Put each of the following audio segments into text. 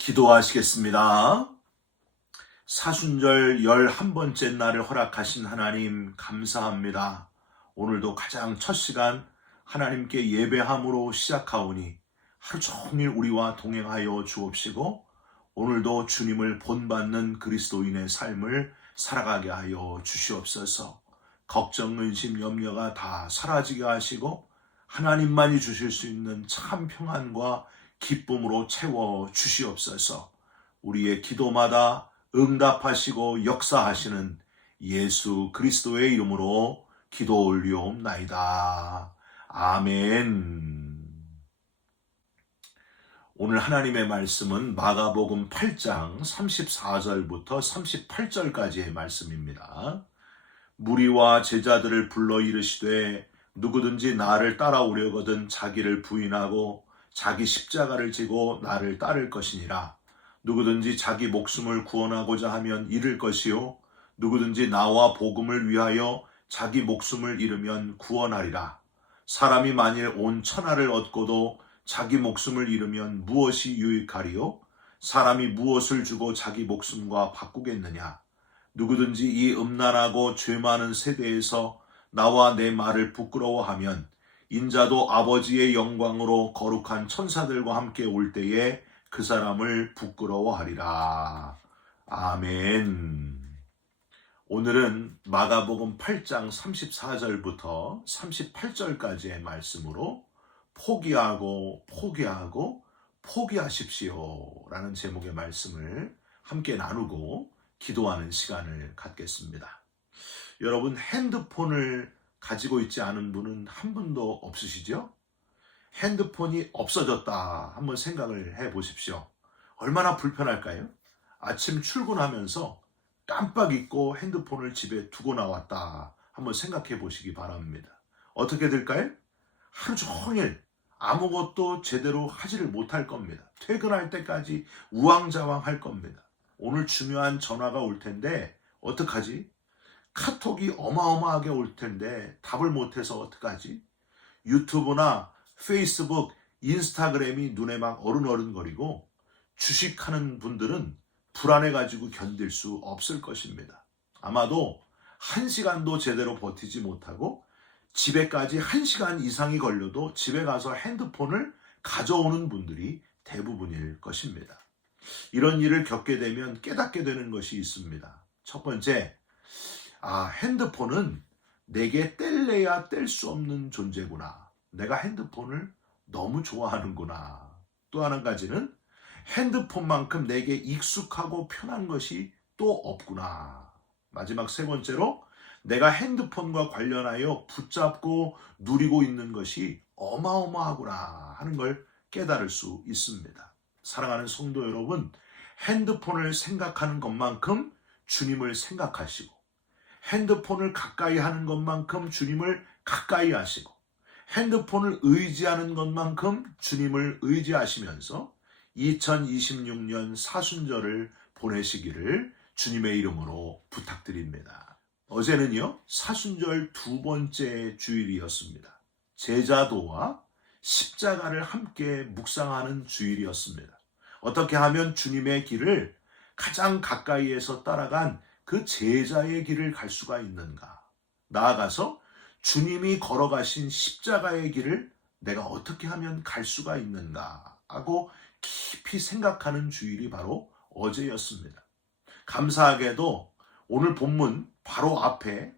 기도하시겠습니다. 사순절 11번째 날을 허락하신 하나님 감사합니다. 오늘도 가장 첫 시간 하나님께 예배함으로 시작하오니 하루 종일 우리와 동행하여 주옵시고 오늘도 주님을 본받는 그리스도인의 삶을 살아가게 하여 주시옵소서. 걱정, 근심, 염려가 다 사라지게 하시고 하나님만이 주실 수 있는 참 평안과 기쁨으로 채워 주시옵소서. 우리의 기도마다 응답하시고 역사하시는 예수 그리스도의 이름으로 기도 올리옵나이다. 아멘. 오늘 하나님의 말씀은 마가복음 8장 34절부터 38절까지의 말씀입니다. 무리와 제자들을 불러 이르시되 누구든지 나를 따라오려거든 자기를 부인하고 자기 십자가를 지고 나를 따를 것이니라. 누구든지 자기 목숨을 구원하고자 하면 잃을 것이요 누구든지 나와 복음을 위하여 자기 목숨을 잃으면 구원하리라. 사람이 만일 온 천하를 얻고도 자기 목숨을 잃으면 무엇이 유익하리요? 사람이 무엇을 주고 자기 목숨과 바꾸겠느냐? 누구든지 이 음란하고 죄 많은 세대에서 나와 내 말을 부끄러워하면 인자도 아버지의 영광으로 거룩한 천사들과 함께 올 때에 그 사람을 부끄러워하리라. 아멘. 오늘은 마가복음 8장 34절부터 38절까지의 말씀으로 포기하고 포기하십시오 라는 제목의 말씀을 함께 나누고 기도하는 시간을 갖겠습니다. 여러분, 핸드폰을 가지고 있지 않은 분은 한 분도 없으시죠? 핸드폰이 없어졌다 한번 생각을 해보십시오. 얼마나 불편할까요? 아침 출근하면서 깜빡 잊고 핸드폰을 집에 두고 나왔다 한번 생각해 보시기 바랍니다. 어떻게 될까요? 하루 종일 아무것도 제대로 하지를 못할 겁니다. 퇴근할 때까지 우왕좌왕할 겁니다. 오늘 중요한 전화가 올 텐데 어떡하지? 카톡이 어마어마하게 올 텐데 답을 못해서 어떡하지? 유튜브나 페이스북, 인스타그램이 눈에 막 어른어른거리고 주식하는 분들은 불안해가지고 견딜 수 없을 것입니다. 아마도 1시간도 제대로 버티지 못하고 집에까지 1시간 이상이 걸려도 집에 가서 핸드폰을 가져오는 분들이 대부분일 것입니다. 이런 일을 겪게 되면 깨닫게 되는 것이 있습니다. 첫 번째, 핸드폰은 내게 뗄래야 뗄 수 없는 존재구나. 내가 핸드폰을 너무 좋아하는구나. 또 한 가지는 핸드폰만큼 내게 익숙하고 편한 것이 또 없구나. 마지막 세 번째로 내가 핸드폰과 관련하여 붙잡고 누리고 있는 것이 어마어마하구나 하는 걸 깨달을 수 있습니다. 사랑하는 성도 여러분, 핸드폰을 생각하는 것만큼 주님을 생각하시고 핸드폰을 가까이 하는 것만큼 주님을 가까이 하시고 핸드폰을 의지하는 것만큼 주님을 의지하시면서 2026년 사순절을 보내시기를 주님의 이름으로 부탁드립니다. 어제는요, 사순절 두 번째 주일이었습니다. 제자도와 십자가를 함께 묵상하는 주일이었습니다. 어떻게 하면 주님의 길을 가장 가까이에서 따라간 그 제자의 길을 갈 수가 있는가? 나아가서 주님이 걸어가신 십자가의 길을 내가 어떻게 하면 갈 수가 있는가 하고 깊이 생각하는 주일이 바로 어제였습니다. 감사하게도 오늘 본문 바로 앞에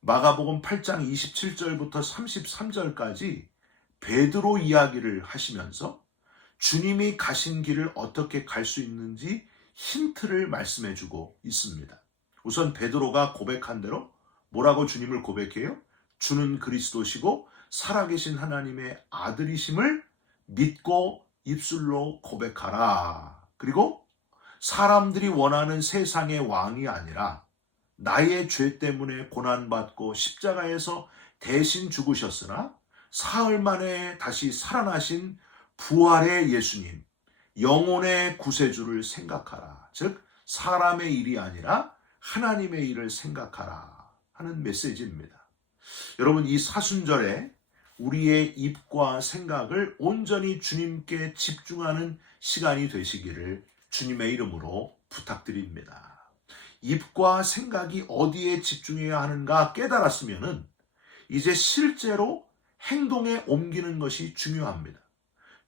마가복음 8장 27절부터 33절까지 베드로 이야기를 하시면서 주님이 가신 길을 어떻게 갈 수 있는지 힌트를 말씀해주고 있습니다. 우선 베드로가 고백한 대로 뭐라고 주님을 고백해요? 주는 그리스도시고 살아계신 하나님의 아들이심을 믿고 입술로 고백하라. 그리고 사람들이 원하는 세상의 왕이 아니라 나의 죄 때문에 고난받고 십자가에서 대신 죽으셨으나 사흘 만에 다시 살아나신 부활의 예수님, 영혼의 구세주를 생각하라. 즉 사람의 일이 아니라 하나님의 일을 생각하라 하는 메시지입니다. 여러분, 이 사순절에 우리의 입과 생각을 온전히 주님께 집중하는 시간이 되시기를 주님의 이름으로 부탁드립니다. 입과 생각이 어디에 집중해야 하는가 깨달았으면은 이제 실제로 행동에 옮기는 것이 중요합니다.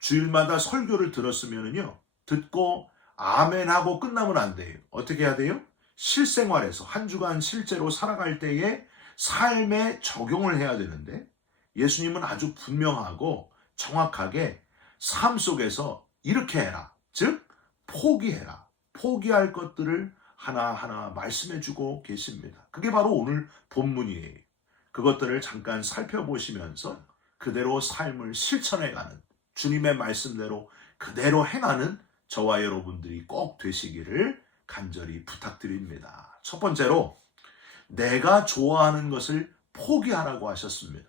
주일마다 설교를 들었으면요, 듣고 아멘하고 끝나면 안 돼요. 어떻게 해야 돼요? 실생활에서 한 주간 실제로 살아갈 때에 삶에 적용을 해야 되는데, 예수님은 아주 분명하고 정확하게 삶 속에서 이렇게 해라, 즉 포기해라, 포기할 것들을 하나하나 말씀해 주고 계십니다. 그게 바로 오늘 본문이에요. 그것들을 잠깐 살펴보시면서 그대로 삶을 실천해가는, 주님의 말씀대로 그대로 행하는 저와 여러분들이 꼭 되시기를 간절히 부탁드립니다. 첫 번째로, 내가 좋아하는 것을 포기하라고 하셨습니다.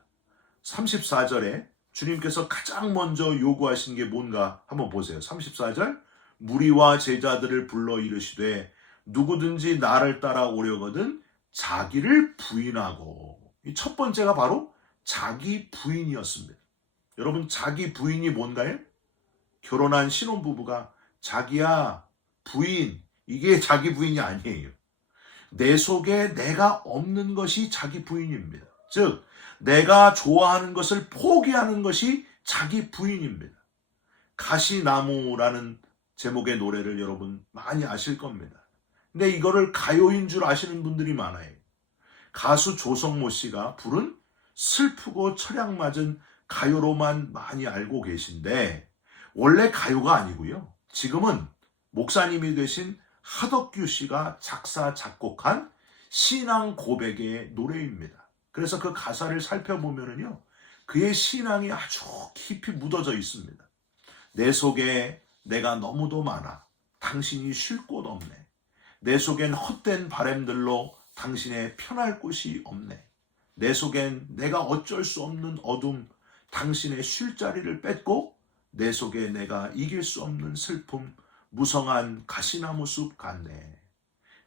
34절에 주님께서 가장 먼저 요구하신 게 뭔가 한번 보세요. 34절, 무리와 제자들을 불러 이르시되 누구든지 나를 따라오려거든 자기를 부인하고. 이 첫 번째가 바로 자기 부인이었습니다. 여러분, 자기 부인이 뭔가요? 결혼한 신혼부부가 자기야, 부인, 이게 자기 부인이 아니에요. 내 속에 내가 없는 것이 자기 부인입니다. 즉, 내가 좋아하는 것을 포기하는 것이 자기 부인입니다. 가시나무라는 제목의 노래를 여러분 많이 아실 겁니다. 근데 이거를 가요인 줄 아시는 분들이 많아요. 가수 조성모 씨가 부른 슬프고 철학맞은 가요로만 많이 알고 계신데, 원래 가요가 아니고요. 지금은 목사님이 되신 하덕규 씨가 작사, 작곡한 신앙 고백의 노래입니다. 그래서 그 가사를 살펴보면요, 그의 신앙이 아주 깊이 묻어져 있습니다. 내 속에 내가 너무도 많아 당신이 쉴 곳 없네. 내 속엔 헛된 바람들로 당신의 편할 곳이 없네. 내 속엔 내가 어쩔 수 없는 어둠, 당신의 쉴 자리를 뺏고 내 속에 내가 이길 수 없는 슬픔, 무성한 가시나무 숲 같네.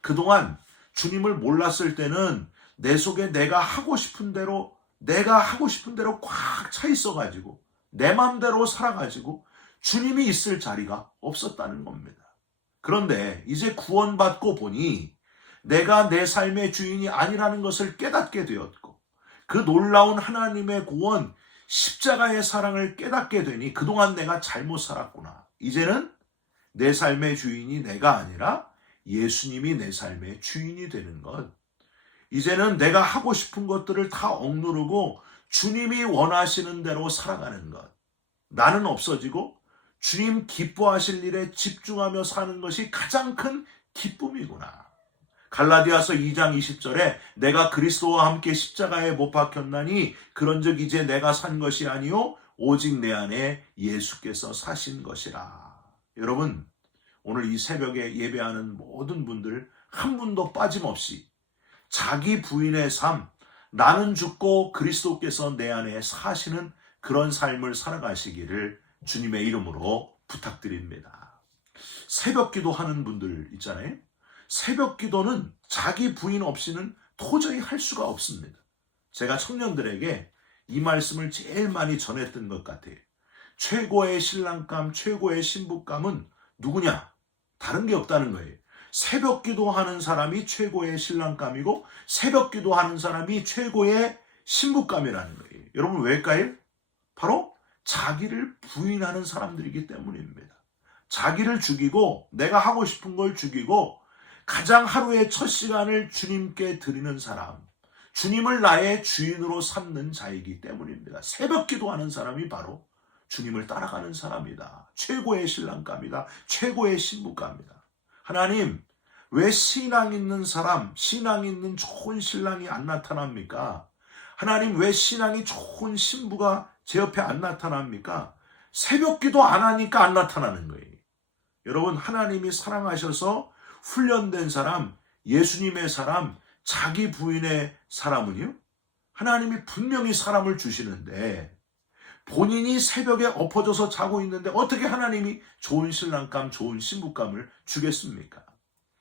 그동안 주님을 몰랐을 때는 내 속에 내가 하고 싶은 대로 꽉 차 있어가지고 내 마음대로 살아가지고 주님이 있을 자리가 없었다는 겁니다. 그런데 이제 구원받고 보니 내가 내 삶의 주인이 아니라는 것을 깨닫게 되었고, 그 놀라운 하나님의 구원, 십자가의 사랑을 깨닫게 되니 그동안 내가 잘못 살았구나. 이제는 내 삶의 주인이 내가 아니라 예수님이 내 삶의 주인이 되는 것. 이제는 내가 하고 싶은 것들을 다 억누르고 주님이 원하시는 대로 살아가는 것. 나는 없어지고 주님 기뻐하실 일에 집중하며 사는 것이 가장 큰 기쁨이구나. 갈라디아서 2장 20절에 내가 그리스도와 함께 십자가에 못 박혔나니 그런즉 이제 내가 산 것이 아니요 오직 내 안에 예수께서 사신 것이라. 여러분, 오늘 이 새벽에 예배하는 모든 분들 한 분도 빠짐없이 자기 부인의 삶, 나는 죽고 그리스도께서 내 안에 사시는 그런 삶을 살아가시기를 주님의 이름으로 부탁드립니다. 새벽 기도하는 분들 있잖아요. 새벽 기도는 자기 부인 없이는 도저히 할 수가 없습니다. 제가 청년들에게 이 말씀을 제일 많이 전했던 것 같아요. 최고의 신랑감, 최고의 신부감은 누구냐? 다른 게 없다는 거예요. 새벽 기도하는 사람이 최고의 신랑감이고 새벽 기도하는 사람이 최고의 신부감이라는 거예요. 여러분, 왜일까요? 바로 자기를 부인하는 사람들이기 때문입니다. 자기를 죽이고 내가 하고 싶은 걸 죽이고 가장 하루의 첫 시간을 주님께 드리는 사람, 주님을 나의 주인으로 삼는 자이기 때문입니다. 새벽 기도하는 사람이 바로 주님을 따라가는 사람이다. 최고의 신랑감이다. 최고의 신부감이다. 하나님, 왜 신앙 있는 사람, 신앙 있는 좋은 신랑이 안 나타납니까? 하나님, 왜 신앙이 좋은 신부가 제 옆에 안 나타납니까? 새벽 기도 안 하니까 안 나타나는 거예요. 여러분, 하나님이 사랑하셔서 훈련된 사람, 예수님의 사람, 자기 부인의 사람은요, 하나님이 분명히 사람을 주시는데 본인이 새벽에 엎어져서 자고 있는데 어떻게 하나님이 좋은 신랑감, 좋은 신부감을 주겠습니까?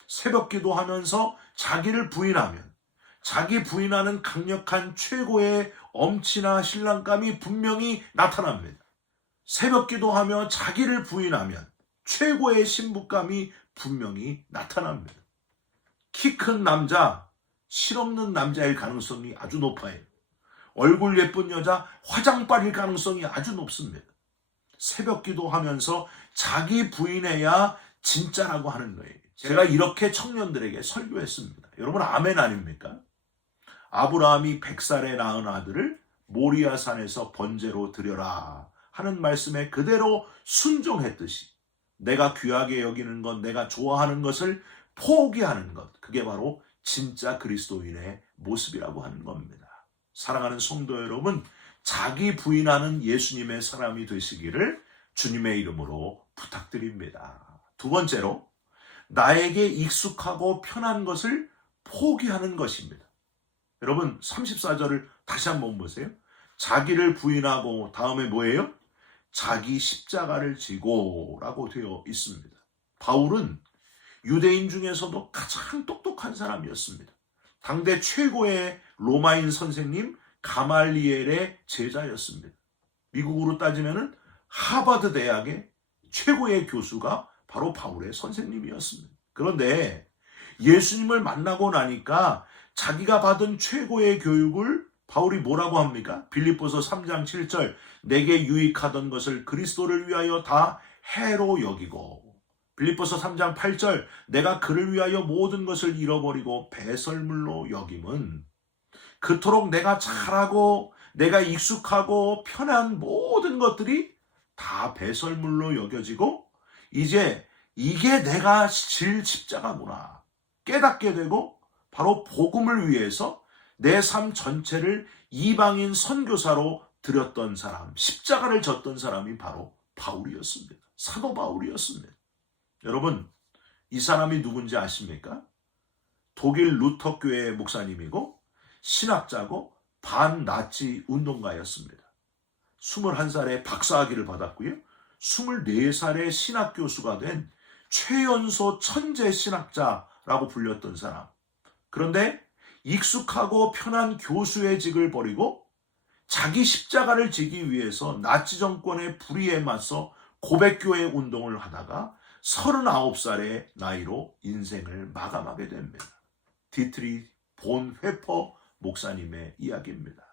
새벽 기도하면서 자기를 부인하면 자기 부인하는 강력한 최고의 엄치나 신랑감이 분명히 나타납니다. 새벽 기도하며 자기를 부인하면 최고의 신부감이 분명히 나타납니다. 키 큰 남자, 실없는 남자일 가능성이 아주 높아요. 얼굴 예쁜 여자, 화장빨일 가능성이 아주 높습니다. 새벽 기도하면서 자기 부인해야 진짜라고 하는 거예요. 제가 이렇게 청년들에게 설교했습니다. 여러분 아멘 아닙니까? 아브라함이 100살에 낳은 아들을 모리아산에서 번제로 드려라 하는 말씀에 그대로 순종했듯이 내가 귀하게 여기는 것, 내가 좋아하는 것을 포기하는 것, 그게 바로 진짜 그리스도인의 모습이라고 하는 겁니다. 사랑하는 성도 여러분, 자기 부인하는 예수님의 사람이 되시기를 주님의 이름으로 부탁드립니다. 두 번째로, 나에게 익숙하고 편한 것을 포기하는 것입니다. 여러분 34절을 다시 한번 보세요. 자기를 부인하고 다음에 뭐예요? 자기 십자가를 지고 라고 되어 있습니다. 바울은 유대인 중에서도 가장 똑똑한 사람이었습니다. 당대 최고의 로마인 선생님 가말리엘의 제자였습니다. 미국으로 따지면 하버드 대학의 최고의 교수가 바로 바울의 선생님이었습니다. 그런데 예수님을 만나고 나니까 자기가 받은 최고의 교육을 바울이 뭐라고 합니까? 빌립보서 3장 7절, 내게 유익하던 것을 그리스도를 위하여 다 해로 여기고, 빌립보서 3장 8절, 내가 그를 위하여 모든 것을 잃어버리고 배설물로 여김은 그토록 내가 잘하고 내가 익숙하고 편한 모든 것들이 다 배설물로 여겨지고 이제 이게 내가 질 십자가구나 깨닫게 되고 바로 복음을 위해서 내 삶 전체를 이방인 선교사로 드렸던 사람, 십자가를 졌던 사람이 바로 바울이었습니다. 사도 바울이었습니다. 여러분, 이 사람이 누군지 아십니까? 독일 루터 교회의 목사님이고 신학자고 반나치 운동가였습니다. 21살에 박사학위를 받았고요. 24살에 신학교수가 된 최연소 천재 신학자라고 불렸던 사람. 그런데 익숙하고 편한 교수의 직을 버리고 자기 십자가를 지기 위해서 나치 정권의 불의에 맞서 고백교회 운동을 하다가 39살의 나이로 인생을 마감하게 됩니다. 디트리 본 회퍼 목사님의 이야기입니다.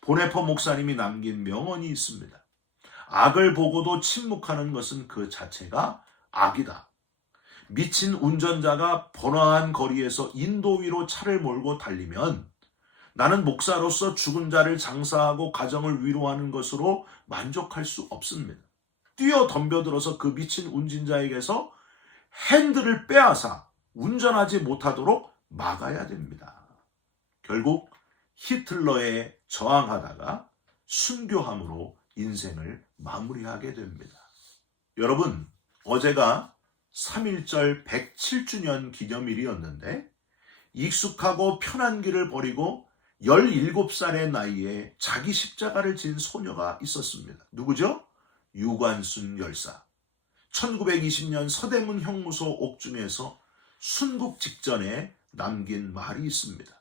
본 회퍼 목사님이 남긴 명언이 있습니다. 악을 보고도 침묵하는 것은 그 자체가 악이다. 미친 운전자가 번화한 거리에서 인도 위로 차를 몰고 달리면 나는 목사로서 죽은 자를 장사하고 가정을 위로하는 것으로 만족할 수 없습니다. 뛰어 덤벼들어서 그 미친 운전자에게서 핸들을 빼앗아 운전하지 못하도록 막아야 됩니다. 결국 히틀러에 저항하다가 순교함으로 인생을 마무리하게 됩니다. 여러분, 어제가 3.1절 107주년 기념일이었는데 익숙하고 편한 길을 버리고 17살의 나이에 자기 십자가를 진 소녀가 있었습니다. 누구죠? 유관순 열사. 1920년 서대문 형무소 옥중에서 순국 직전에 남긴 말이 있습니다.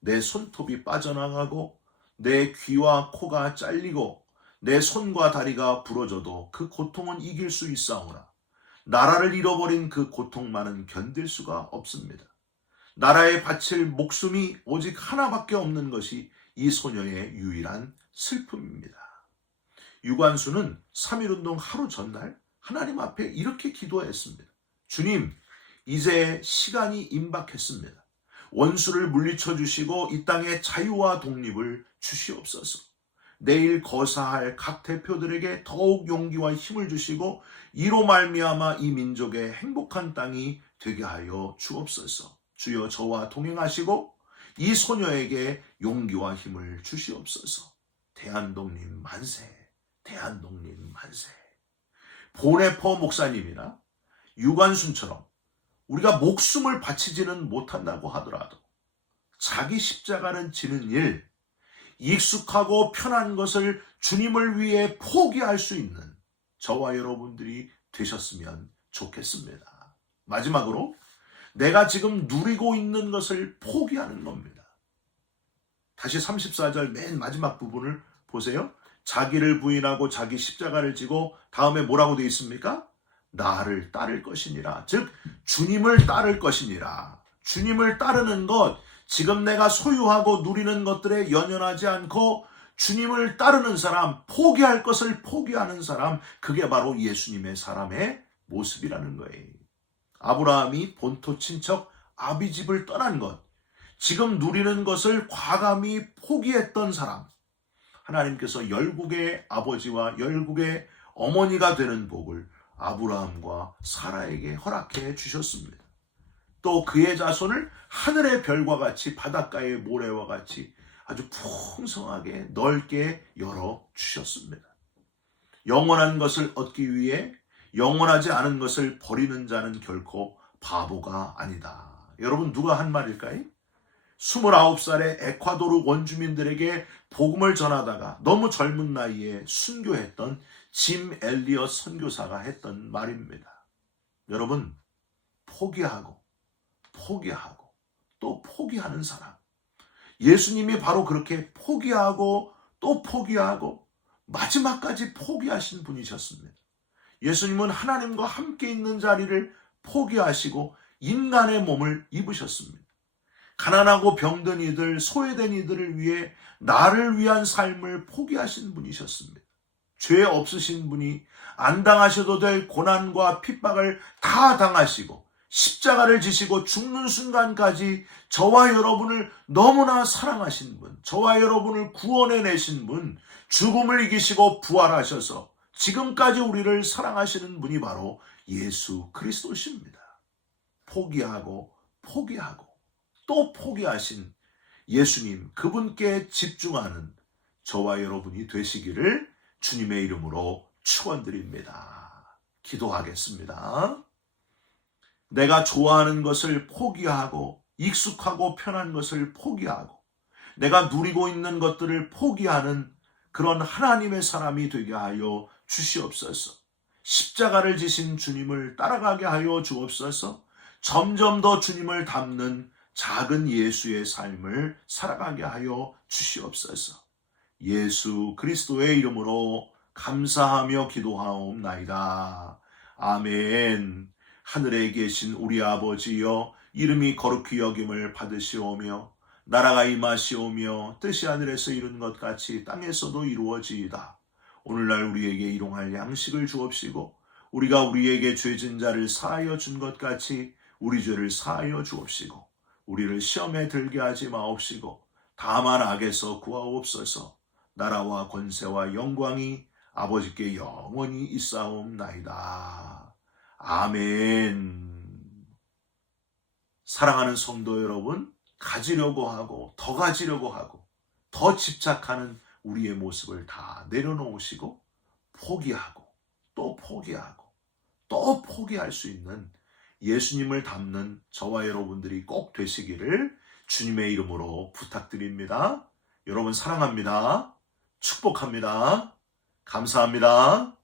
내 손톱이 빠져나가고 내 귀와 코가 잘리고 내 손과 다리가 부러져도 그 고통은 이길 수 있사오나 나라를 잃어버린 그 고통만은 견딜 수가 없습니다. 나라에 바칠 목숨이 오직 하나밖에 없는 것이 이 소녀의 유일한 슬픔입니다. 유관수는 3.1운동 하루 전날 하나님 앞에 이렇게 기도했습니다. 주님, 이제 시간이 임박했습니다. 원수를 물리쳐 주시고 이 땅에 자유와 독립을 주시옵소서. 내일 거사할 각 대표들에게 더욱 용기와 힘을 주시고 이로 말미암아 이 민족의 행복한 땅이 되게 하여 주옵소서. 주여 저와 동행하시고 이 소녀에게 용기와 힘을 주시옵소서. 대한독립 만세, 대한독립 만세. 보네퍼 목사님이나 유관순처럼 우리가 목숨을 바치지는 못한다고 하더라도 자기 십자가는 지는 일, 익숙하고 편한 것을 주님을 위해 포기할 수 있는 저와 여러분들이 되셨으면 좋겠습니다. 마지막으로 내가 지금 누리고 있는 것을 포기하는 겁니다. 다시 34절 맨 마지막 부분을 보세요. 자기를 부인하고 자기 십자가를 지고 다음에 뭐라고 되어 있습니까? 나를 따를 것이니라. 즉 주님을 따를 것이니라. 주님을 따르는 것, 지금 내가 소유하고 누리는 것들에 연연하지 않고 주님을 따르는 사람, 포기할 것을 포기하는 사람, 그게 바로 예수님의 사람의 모습이라는 거예요. 아브라함이 본토 친척 아비집을 떠난 것, 지금 누리는 것을 과감히 포기했던 사람, 하나님께서 열국의 아버지와 열국의 어머니가 되는 복을 아브라함과 사라에게 허락해 주셨습니다. 또 그의 자손을 하늘의 별과 같이 바닷가의 모래와 같이 아주 풍성하게 넓게 열어 주셨습니다. 영원한 것을 얻기 위해 영원하지 않은 것을 버리는 자는 결코 바보가 아니다. 여러분, 누가 한 말일까요? 29살의 에콰도르 원주민들에게 복음을 전하다가 너무 젊은 나이에 순교했던 짐 엘리엇 선교사가 했던 말입니다. 여러분, 포기하고 또 포기하는 사람, 예수님이 바로 그렇게 포기하고 또 포기하고 마지막까지 포기하신 분이셨습니다. 예수님은 하나님과 함께 있는 자리를 포기하시고 인간의 몸을 입으셨습니다. 가난하고 병든 이들, 소외된 이들을 위해 나를 위한 삶을 포기하신 분이셨습니다. 죄 없으신 분이 안 당하셔도 될 고난과 핍박을 다 당하시고 십자가를 지시고 죽는 순간까지 저와 여러분을 너무나 사랑하신 분, 저와 여러분을 구원해내신 분, 죽음을 이기시고 부활하셔서 지금까지 우리를 사랑하시는 분이 바로 예수 그리스도십니다. 포기하고 또 포기하신 예수님, 그분께 집중하는 저와 여러분이 되시기를 주님의 이름으로 축원드립니다. 기도하겠습니다. 내가 좋아하는 것을 포기하고 익숙하고 편한 것을 포기하고 내가 누리고 있는 것들을 포기하는 그런 하나님의 사람이 되게 하여 주시옵소서. 십자가를 지신 주님을 따라가게 하여 주옵소서. 점점 더 주님을 닮는 작은 예수의 삶을 살아가게 하여 주시옵소서. 예수 그리스도의 이름으로 감사하며 기도하옵나이다. 아멘. 하늘에 계신 우리 아버지여, 이름이 거룩히 여김을 받으시오며 나라가 임하시오며 뜻이 하늘에서 이룬 것 같이 땅에서도 이루어지이다. 오늘날 우리에게 일용할 양식을 주옵시고 우리가 우리에게 죄진 자를 사하여 준 것 같이 우리 죄를 사하여 주옵시고 우리를 시험에 들게 하지 마옵시고 다만 악에서 구하옵소서. 나라와 권세와 영광이 아버지께 영원히 있사옵나이다. 아멘. 사랑하는 성도 여러분, 가지려고 하고 더 가지려고 하고 더 집착하는 우리의 모습을 다 내려놓으시고 포기하고 또 포기할 수 있는 예수님을 닮는 저와 여러분들이 꼭 되시기를 주님의 이름으로 부탁드립니다. 여러분 사랑합니다. 축복합니다. 감사합니다.